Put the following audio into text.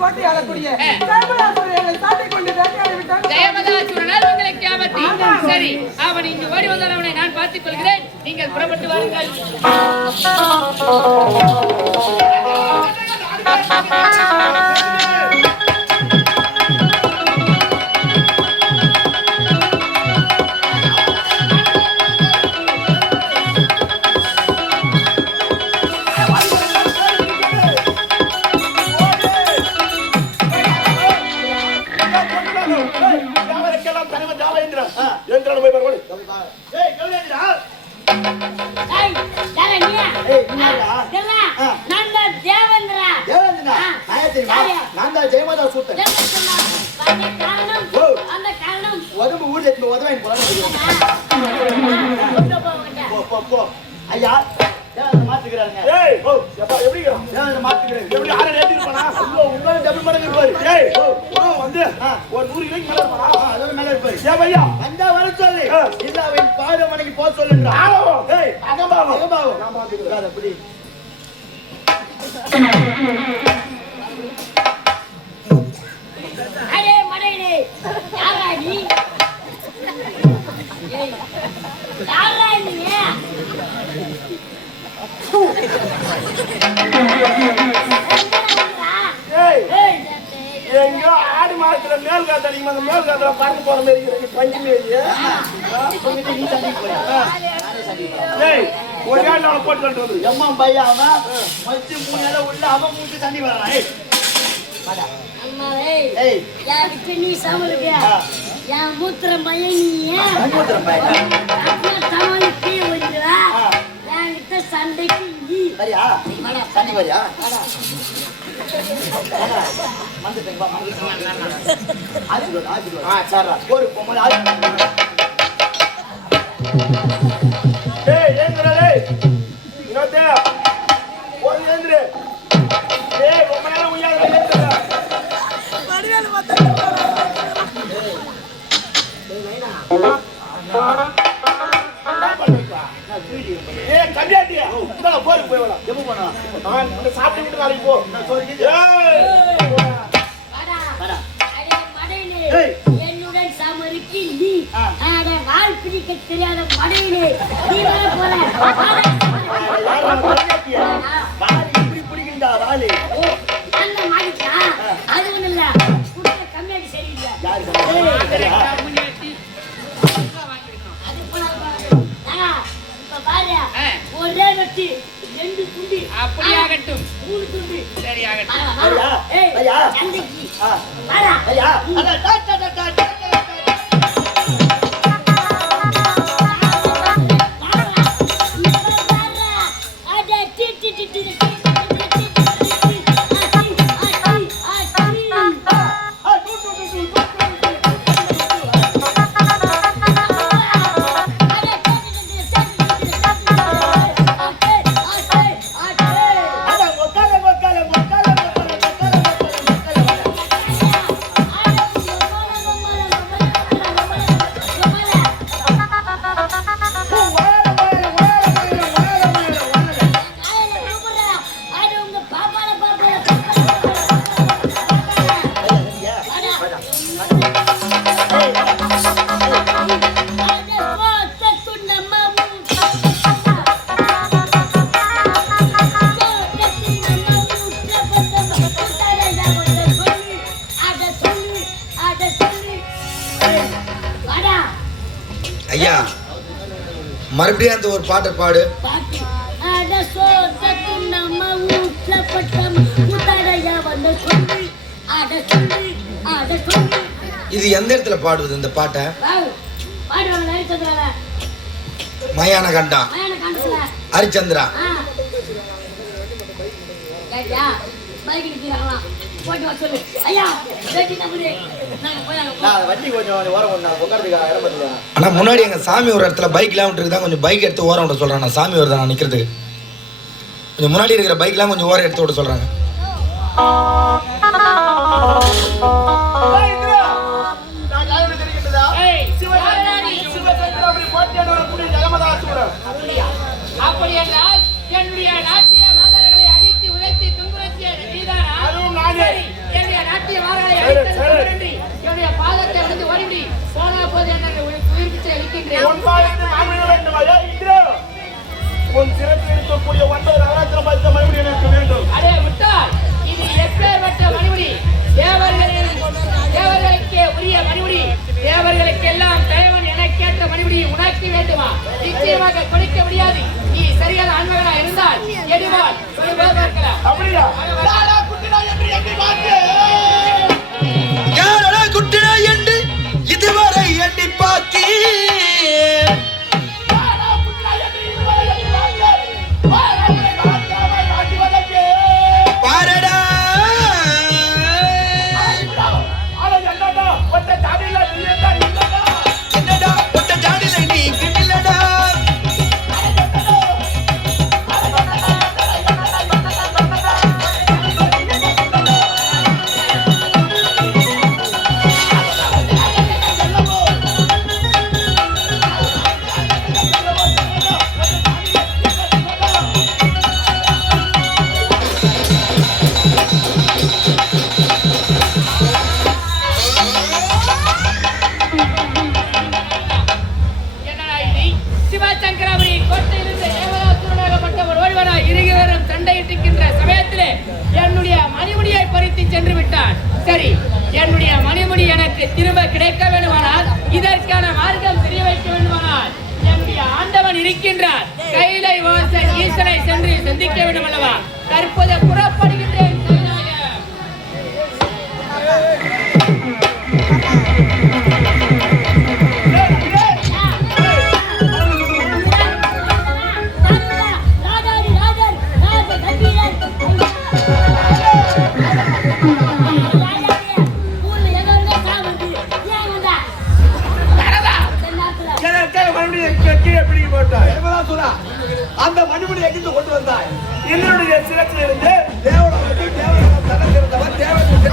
கோட்டையில் கோட்டையாளக்கூடிய ஜெயமதாசுரனை சாட்டிக் கொண்டு வேட்டையாடி விட்டான். ஜெயமதாசுரனால் உங்களுக்கு ஆபத்து. சரி, அவன் இங்கு ஓடி வந்தால் அவனை நான் பார்த்துக் கொள்கிறேன். நீங்கள் புறப்பட்டு வாருங்கள். ஐயா மாத்துக்கிறாங்க. ஒரு 100 கிலோக்கு மேல இருப்பானா? அதோட மேல இருப்பாரு. ஏ பையா அந்த வர சொல்லு. இல்ல அவன் பாதமனைக்கு போ சொல்லுங்கடா. ஏய் அகபாவம் நான் பாத்துக்கிறேன். அப்படி அடே மடையிலே யாரா நீ? ஏய் யாரா நீ? எங்க ஆடி மாசத்துல மேல் காத்தடிக்கும் அந்த மேல் காத்துல பறந்து போற மாதிரி இருக்கு பஞ்சு மாரி. ஒரு நாள் அவனை போட்டு வந்து எம்மா பையா அவன் மச்சி 3 நாள் உள்ள அவன் மூட்டு தண்ணி வரான். அம்மா ஏய் யாருக்கு நீ சாமலுக்கு யா மூத்திர பையன் நீ மூத்திரம் பையன் தமாலி பீ வந்துடா யாங்கிட்ட சண்டைக்கு நீ சரியா தண்ணி வரியா ஒரு பொம்மல ஏய் ஏங்கடா டேய் இன்னோதே ஒரு ஏந்திரே ஏய் ரொம்ப நேரம் உயியால ஏந்திரா வடிவேலு மத்த ஏய் கண்டியாட்டியா இந்தா போய் வரலாம். எப்ப போனா நான் இந்த சாப்பிட்டு நாளைக்கு போ. நான் சொல்றேன். ஏய் வாடா அடே மடையிலே என்னுடன் சாமருக்கு நீ அட வால் பிடிக்க தெரியாத மடையிலே நீ வர போற வாலி இப்படி பிடிக்குண்டா வாலி அந்த மாடிக்கா அது ஒண்ணு இல்ல குடிய கம்மியாடி சரியில்லை அது போல இப்ப பாரு ஒரே வெட்டி 2 துண்டி அப்படியாகட்டும். 3 துண்டி சரி ஆகட்டும். ஏய் ஐயா சந்தைக்கு வாடா ஐயா ஐயா மறுபடியும் அந்த ஒரு பாட்டை பாடு. இது எந்த இடத்துல பாடுவது இந்த பாட்டை? மயான கண்டா ஹரிச்சந்திரா ஆனா முன்னாடி எங்க சாமி ஒரு இடத்துல பைக்லாம் விட்டுருக்குதான் கொஞ்சம் பைக் எடுத்து ஓரம் விட சொல்றாங்க. சாமி வருதா நான் நிக்கிறதுக்கு கொஞ்சம் முன்னாடி இருக்கிற பைக்லாம் கொஞ்சம் ஓரம் எடுத்து விட சொல்றாங்க. அப்படி என்றால் என்னுடைய நாட்டிய மதர்களை அடித்து உழைத்து துன்புறுத்திய நீதானா? என்னுடைய இருக்கின்றேன். உன் பாதத்தில் நான் விழ வேண்டுமா? ஏய், இந்திரா, உன் சிறப்பில் இருக்கக்கூடிய 9 நவராத்திரம் பார்த்த மறுபடியும் எனக்கு வேண்டும். அடே முட்டாள், இது எப்பேற்பட்ட மணிமுடி? தேவர்களுக்கே உரிய மணிமுடி, தேவர்களுக்கெல்லாம் தேவன் எனக்கேற்ற மணிமுடி உனக்கு வேண்டுமா? நிச்சயமாக கொடுக்க முடியாது. நீ சரியான ஆண்மகனா இருந்தால் எதுவால் பார்க்கலாம். அப்படியா? யாரா குட்டினா என்று எண்ணி பார்த்தேன். யாரடா குட்டினா என்று இதுவரை எண்ணி பார்த்தேன். யாரா குட்டினா என்று இதுவரை எண்ணி பார்த்தேன். வாராமலை மகாத்மாவை ஆட்டி வதற்கு. பாரடா ஆனா என்னடா ஒத்த ஜாதியில நீ என்ன இல்லடா. என்னடா ஒட்ட ஜாடில நீ கிண்டலடா. என்னடா இது? சிவசங்கராபுரி கோட்டையிலிருந்து தேவதாசுரனாகப்பட்டவர் ஒருவனாய் இருவரும் சண்டையிட்டிருக்கின்ற சமயத்திலே என்னுடைய மணிமுடியை பறித்து சென்று விட்டான். சரி, என்னுடைய மணிமுடி எனக்கு திரும்ப கிடைக்க வேண்டுமானால், இதற்கான மார்க்கம் தெரிய வைக்க வேண்டுமானால், என்னுடைய ஆண்டவன் இருக்கின்றார். கைலை வாசன் ஈசனை சென்று சந்திக்க வேண்டும் அல்லவா? தற்போது புறப்படுகின்றேன். கைலாயம். ராஜாதி ராஜன் ராஜ கம்பீரன் ஊர்ல எங்க சாமந்தி ஏன் வந்தா எனக்கு மறுபடியும் கீழே பிடிக்க போட்டாய். என்னதான் சொன்னா? அந்த மணிமுடி எங்கிருந்து கொண்டு வந்தாய்? என்னுடைய சிறப்பில் இருந்து தேவனோட தேவனோட தனத்திருந்தவர் தேவனுடைய